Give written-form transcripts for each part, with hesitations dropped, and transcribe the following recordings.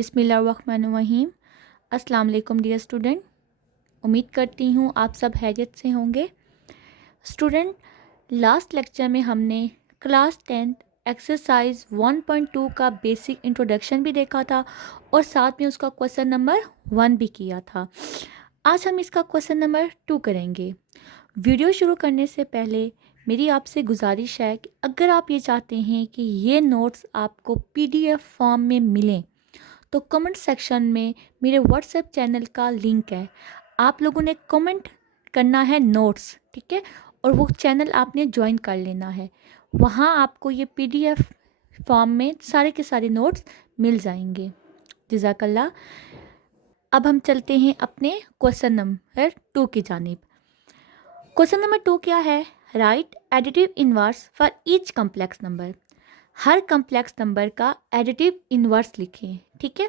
बिस्मिल्लाहिर्रहमानिर्रहीम। अस्सलाम वालेकुम डियर स्टूडेंट। उम्मीद करती हूँ आप सब खैरियत से होंगे। स्टूडेंट, लास्ट लेक्चर में हमने क्लास 10th एक्सरसाइज 1.2 का बेसिक इंट्रोडक्शन भी देखा था और साथ में उसका क्वेश्चन नंबर 1 भी किया था। आज हम इसका क्वेश्चन नंबर 2 करेंगे। वीडियो शुरू करने से पहले मेरी आपसे गुजारिश है कि अगर आप ये चाहते हैं कि ये नोट्स आपको PDF फॉर्म में मिलें तो कमेंट सेक्शन में मेरे व्हाट्सएप चैनल का लिंक है। आप लोगों ने कमेंट करना है नोट्स, ठीक है, और वो चैनल आपने ज्वाइन कर लेना है। वहाँ आपको ये PDF फॉर्म में सारे के सारे नोट्स मिल जाएंगे। जज़ाकल्लाह। अब हम चलते हैं अपने क्वेश्चन नंबर 2 की जानिब। क्वेश्चन नंबर 2 क्या है? Right additive inverse for each complex number. Her complex number का एडिटिव इन्वर्स लिखें, ठीक है।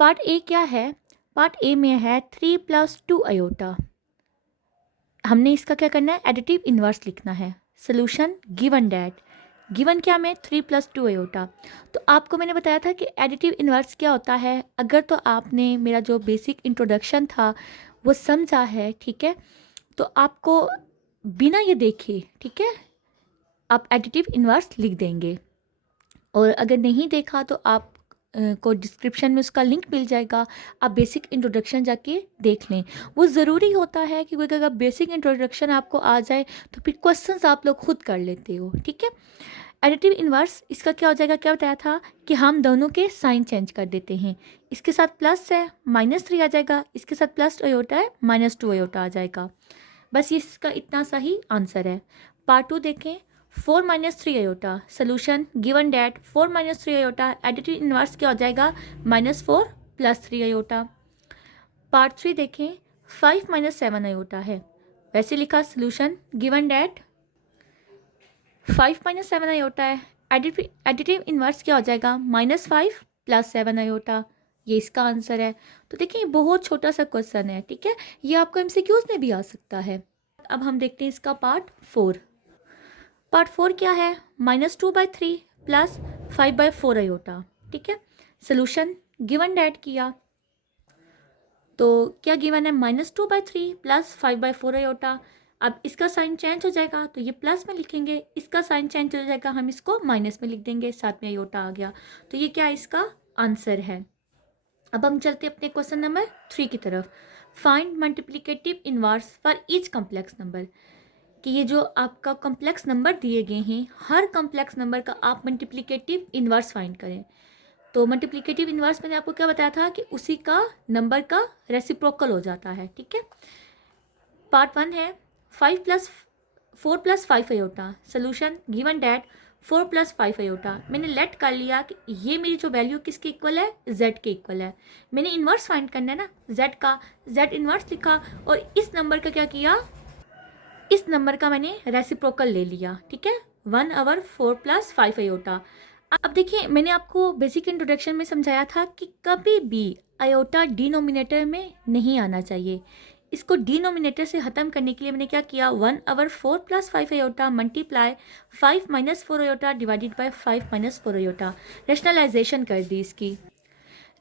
पार्ट ए क्या है? पार्ट ए में है 3 + 2 आयोटा। हमने इसका क्या करना है? एडिटिव इन्वर्स लिखना है। सोल्यूशन गिवन डैट, गिवन क्या में 3 + 2 आयोटा। तो आपको मैंने बताया था कि एडिटिव इन्वर्स क्या होता है। अगर तो आपने मेरा जो बेसिक इंट्रोडक्शन था वो समझा है, ठीक है, तो आपको बिना ये देखे, ठीक है, आप एडिटिव इन्वर्स लिख देंगे। और अगर नहीं देखा तो आप को डिस्क्रिप्शन में उसका लिंक मिल जाएगा, आप बेसिक इंट्रोडक्शन जाके देख लें। वो ज़रूरी होता है कि अगर बेसिक इंट्रोडक्शन आपको आ जाए तो फिर क्वेश्चंस आप लोग खुद कर लेते हो, ठीक है। एडिटिव इन्वर्स इसका क्या हो जाएगा? क्या बताया था कि हम दोनों के साइन चेंज कर देते हैं। इसके साथ प्लस है -3 आ जाएगा, इसके साथ प्लस अयोटा है -2 अयोटा आ जाएगा। बस इसका इतना सा ही आंसर है। पार्ट 2 देखें। 4 - 3 iota. Solution given that 4 - 3 iota additive inverse क्या हो जाएगा? -4 + 3 आयोटा। पार्ट 3 देखें। 5 - 7 आयोटा है, वैसे लिखा सोल्यूशन गिवन डैट 5 - 7 आयोटा है, एडिटिव इन्वर्स क्या हो जाएगा? -5 + 7 आयोटा। ये इसका आंसर है। तो देखिए बहुत छोटा सा क्वेश्चन है, ठीक है, ये आपको MCQs में भी आ सकता है। अब हम देखते हैं इसका पार्ट 4। पार्ट 4 क्या है? -2/3 + 5/4 आयोटा, ठीक है। सोल्यूशन गिवन डैट किया तो क्या गिवन है? -2/3 + 5/4 आयोटा। अब इसका साइन चेंज हो जाएगा तो ये प्लस में लिखेंगे, इसका साइन चेंज हो जाएगा, हम इसको माइनस में लिख देंगे, साथ में आयोटा आ गया। तो ये क्या इसका आंसर है। अब हम चलते हैं अपने क्वेश्चन नंबर 3 की तरफ। Find multiplicative inverse for each complex number. कि ये जो आपका कम्प्लेक्स नंबर दिए गए हैं, हर कम्प्लेक्स नंबर का आप मल्टीप्लिकेटिव इन्वर्स फाइंड करें। तो मल्टीप्लिकेटिव इन्वर्स मैंने आपको क्या बताया था कि उसी का नंबर का रेसिप्रोकल हो जाता है, ठीक है। पार्ट 1 है 4 + 5 iota. Solution given that 4 + 5 iota. मैंने लेट कर लिया कि ये मेरी जो वैल्यू किसके इक्वल है? Z के इक्वल है। मैंने इन्वर्स फाइंड करना है ना Z का, Z इन्वर्स लिखा और इस नंबर का क्या किया? इस नंबर का मैंने रेसिप्रोकल ले लिया, ठीक है, 1/4 + 5 आयोटा। अब देखिए मैंने आपको बेसिक इंट्रोडक्शन में समझाया था कि कभी भी आयोटा डिनोमिनेटर में नहीं आना चाहिए। इसको डिनोमिनेटर से ख़त्म करने के लिए मैंने क्या किया? 1/4 + 5 iota multiply 5 - 4 iota divided by 5 - 4 iota. Rationalisation कर दी इसकी।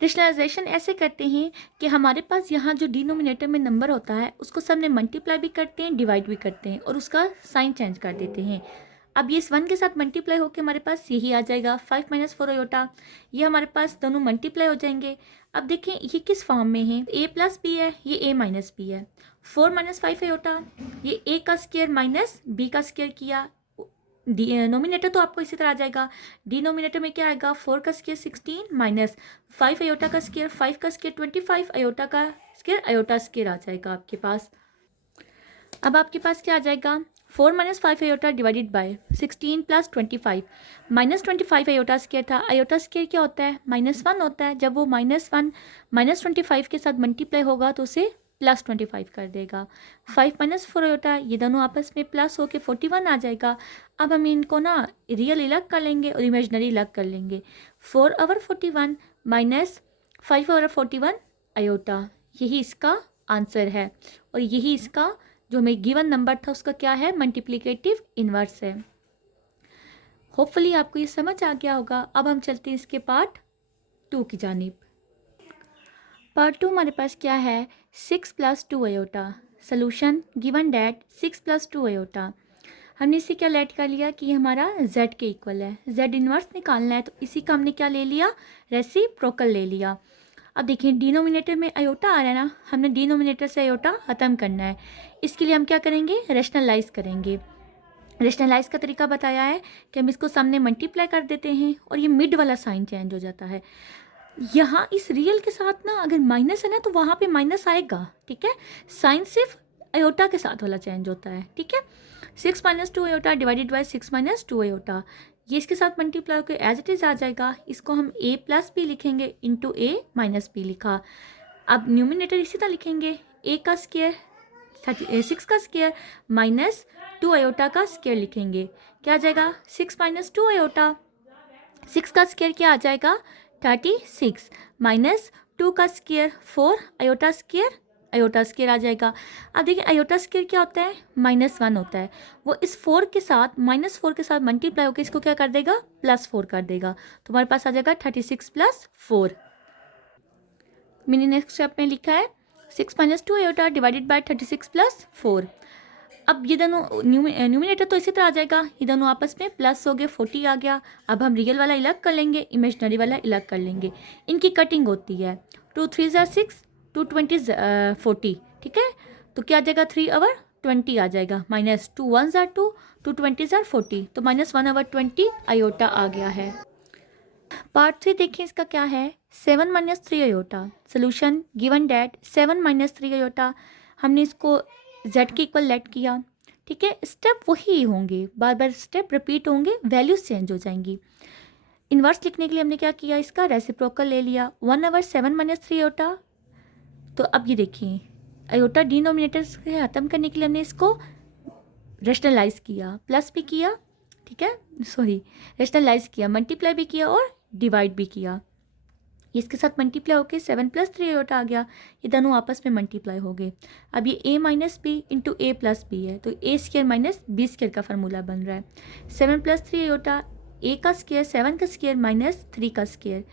रेशनलाइजेशन ऐसे करते हैं कि हमारे पास यहाँ जो डिनोमिनेटर में नंबर होता है उसको सब में मल्टीप्लाई भी करते हैं, डिवाइड भी करते हैं और उसका साइन चेंज कर देते हैं। अब ये इस 1 के साथ मल्टीप्लाई होकर हमारे पास यही आ जाएगा 5 - 4 आयोटा। ये हमारे पास दोनों मल्टीप्लाई हो जाएंगे। अब देखें ये किस फॉर्म में है? a + b है, ये a - b है। 4 - 5 आयोटा, ये a का स्क्वायर माइनस b का स्क्वायर किया। नोमिनेटर तो आपको इसी तरह आ जाएगा। डिनोमिनेटर में क्या आएगा? 4 का स्क्वायर 16 माइनस 5 आयोटा का स्क्वायर, 5 का स्क्वायर 25 आयोटा का स्क्वायर, आयोटा स्क्वायर आ जाएगा आपके पास। अब आपके पास क्या आ जाएगा? 4 - 5 iota divided bye 16 + 25 -25 iota square था। आयोटा स्क्वायर क्या होता है? -1 होता है। जब वो -1 -25 के साथ मल्टीप्लाई होगा तो उसे +25 कर देगा। 5 - 4 आयोटा, ये दोनों आपस में प्लस होके 41 आ जाएगा। अब हम इनको ना रियल अलग कर लेंगे और इमेजनरी अलग कर लेंगे। 4/41 माइनस 5/41 आयोटा, यही इसका आंसर है और यही इसका जो हमें गिवन नंबर था उसका क्या है? मल्टीप्लिकेटिव इन्वर्स है। होपफुली आपको ये समझ आ गया होगा। अब हम चलते हैं इसके पार्ट 2 की जानिब। पार्ट 2 हमारे पास क्या है, 6 + 2 iota. Solution given that 6 + 2 iota. हमने इसे क्या लेट कर लिया कि ये हमारा z के इक्वल है, z इन्वर्स निकालना है, तो इसी का हमने क्या ले लिया, रेसिप्रोकल ले लिया। अब देखिए डिनोमिनेटर में आयोटा आ रहा है ना, हमने डिनोमिनेटर से आयोटा ख़त्म करना है। इसके लिए हम क्या करेंगे, रेशनलाइज करेंगे। रेशनलाइज का तरीका बताया है कि हम इसको सामने मल्टीप्लाई कर देते हैं और ये मिड वाला साइन चेंज हो जाता है। यहाँ इस रियल के साथ ना अगर माइनस है ना तो वहाँ पे माइनस आएगा, ठीक है। साइन सिर्फ आयोटा के साथ वाला चेंज होता है, ठीक है। 6 - 2 आयोटा डिवाइडेड बाय 6 - 2 आयोटा, ये इसके साथ मल्टीप्लाई होकर एज इट इज़ आ जाएगा। इसको हम a + b लिखेंगे, इंटू a - b लिखा। अब न्यूमिनेटर इसी तरह लिखेंगे, a का स्क्वायर 6 का स्क्वायर माइनस 2 आयोटा का स्क्वायर लिखेंगे। क्या आ जाएगा, 6 - 2 आयोटा, 6 का स्क्वायर क्या आ जाएगा 36 माइनस 2 का स्क्वायर 4 आयोटा स्क्वायर आ जाएगा। अब देखिए आयोटा स्क्वायर क्या होता है, -1 होता है। वो इस 4 के साथ -4 के साथ मल्टीप्लाई होकर इसको क्या कर देगा, +4 कर देगा। तो हमारे पास आ जाएगा 36 + 4। मैंने नेक्स्ट स्टेप में लिखा है 6 - 2 आयोटा डिवाइडेड बाय 36 + 4। अब ये दोनों न्यूमिनेटर तो इसी तरह आ जाएगा, ये दोनों आपस में प्लस हो गए, 40 आ गया। अब हम रियल वाला अलग कर लेंगे, इमेजनरी वाला अलग कर लेंगे। इनकी कटिंग होती है, 2 3 ज़ा 6, 2 20 40, ठीक है। तो क्या आ जाएगा, 3/20 आ जाएगा, माइनस 2 1 ज़ा 2, 2 20 ज़ा 40, तो -1/20 आयोटा आ गया है। पार्ट 3 देखिए, इसका क्या है, 7 - 3 iota. Solution given that 7 - 3 iota. हमने इसको z के इक्वल लेट किया, ठीक है। स्टेप वही होंगे, बार बार स्टेप रिपीट होंगे, वैल्यूज चेंज हो जाएंगी। इन्वर्स लिखने के लिए हमने क्या किया, इसका रेसिप्रोकल ले लिया, 1/7 - 3 आयोटा। तो अब ये देखिए आयोटा डिनोमिनेटर से ख़त्म करने के लिए हमने इसको रेशनलाइज किया, प्लस भी किया, ठीक है, सॉरी रेशनलाइज किया, मल्टीप्लाई भी किया और डिवाइड भी किया। इसके साथ मल्टीप्लाई होके 7 + 3 आयोटा आ गया, ये दोनों आपस में मल्टीप्लाई हो गए। अब ये a - b into a + b है, तो a² - b² का फार्मूला बन रहा है। 7 + 3 आयोटा, a का स्क्वायर 7 का स्क्वायर माइनस 3 का स्क्वायर,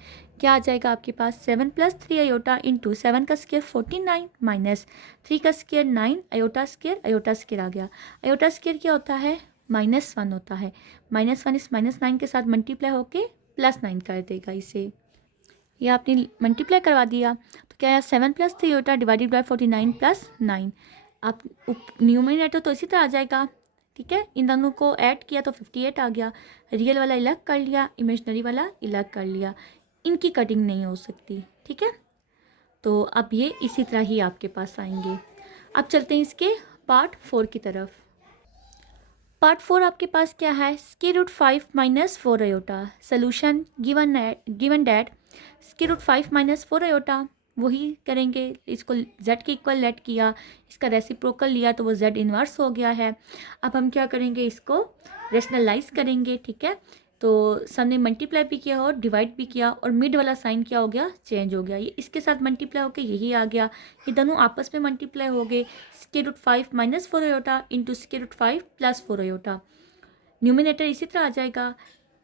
क्या आ जाएगा आपके पास, 7 + 3 आयोटा इंटू 7 का स्क्वायर 49 माइनस 3 का स्क्वायर 9 आयोटा स्क्वायर आ गया। आयोटा स्क्वायर क्या होता है, -1 होता है। -1 इस -9 के साथ मल्टीप्लाई होके +9 कर देगा इसे। ये आपने मल्टीप्लाई करवा दिया, तो क्या है 7 + 3 आयोटा डिवाइडेड बाय 49 + 9। आप न्यूमिनेटर तो इसी तरह आ जाएगा, ठीक है। इन दोनों को ऐड किया तो 58 आ गया। रियल वाला अलग कर लिया, इमेजनरी वाला अलग कर लिया, इनकी कटिंग नहीं हो सकती, ठीक है। तो अब ये इसी तरह ही आपके पास आएंगे। अब चलते हैं इसके पार्ट 4 की तरफ। पार्ट 4 आपके पास क्या है, √5 - 4 iota. Solution given that √5 - 4 iota. वही करेंगे, इसको z के इक्वल लेट किया, इसका रेसिप्रोकल लिया तो वो z इन्वर्स हो गया है। अब हम क्या करेंगे, इसको रेशनलाइज करेंगे, ठीक है। तो सामने मल्टीप्लाई भी किया और डिवाइड भी किया और मिड वाला साइन क्या हो गया, चेंज हो गया। ये इसके साथ मल्टीप्लाई होकर यही आ गया, ये दोनों आपस में मल्टीप्लाई हो गए। √5 - 4 आयोटा इंटू √5 + 4 आयोटा। न्यूमिनेटर इसी तरह आ जाएगा,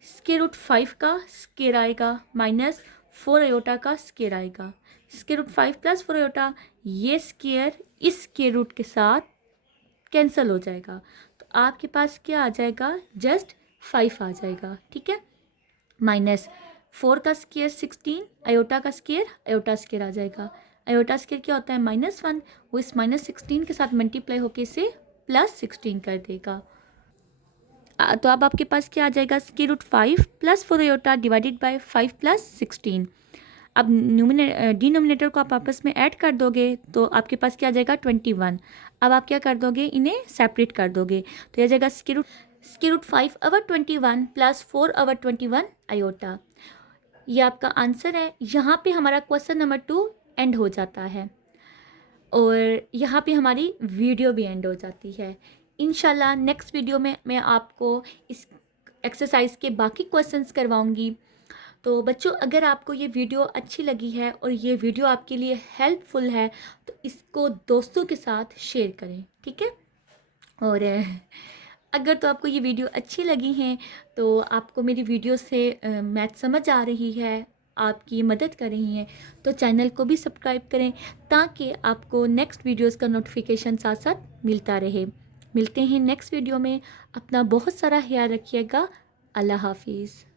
√5 का स्क्वायर आएगा माइनस 4 आयोटा का स्क्वायर आएगा। √5 + 4 आयोटा, ये स्क्वायर इस स्क्वायर रूट के साथ कैंसिल हो जाएगा, तो आपके पास क्या आ जाएगा, जस्ट 5 आ जाएगा, ठीक है। माइनस 4 का स्क्वायर 16, आयोटा का स्क्वायर आ जाएगा। आयोटा स्क्वायर क्या होता है, -1, वो इस -16 के साथ मल्टीप्लाई होके इसे +16 कर देगा। तो अब आपके पास क्या आ जाएगा, √5 + 4 आयोटा डिवाइडेड बाय 5 + 16। अब डिनोमिनेटर को आप आपस में ऐड कर दोगे तो आपके पास क्या आ जाएगा, 21। अब आप क्या कर दोगे, इन्हें सेपरेट कर दोगे, तो यह जाएगा √5/21 + 4/21 आयोटा। ये आपका आंसर है। यहाँ पे हमारा क्वेश्चन नंबर 2 एंड हो जाता है और यहाँ पे हमारी वीडियो भी एंड हो जाती है। इंशाल्लाह नेक्स्ट वीडियो में मैं आपको इस एक्सरसाइज के बाकी क्वेश्चंस करवाऊँगी। तो बच्चों, अगर आपको ये वीडियो अच्छी लगी है और ये वीडियो आपके लिए हेल्पफुल है तो इसको दोस्तों के साथ शेयर करें, ठीक है। और अगर तो आपको ये वीडियो अच्छी लगी है, तो आपको मेरी वीडियो से मैथ समझ आ रही है, आपकी मदद कर रही हैं, तो चैनल को भी सब्सक्राइब करें ताकि आपको नेक्स्ट वीडियोस का नोटिफिकेशन साथ साथ मिलता रहे। मिलते हैं नेक्स्ट वीडियो में। अपना बहुत सारा ख्याल रखिएगा। अल्लाह हाफिज़।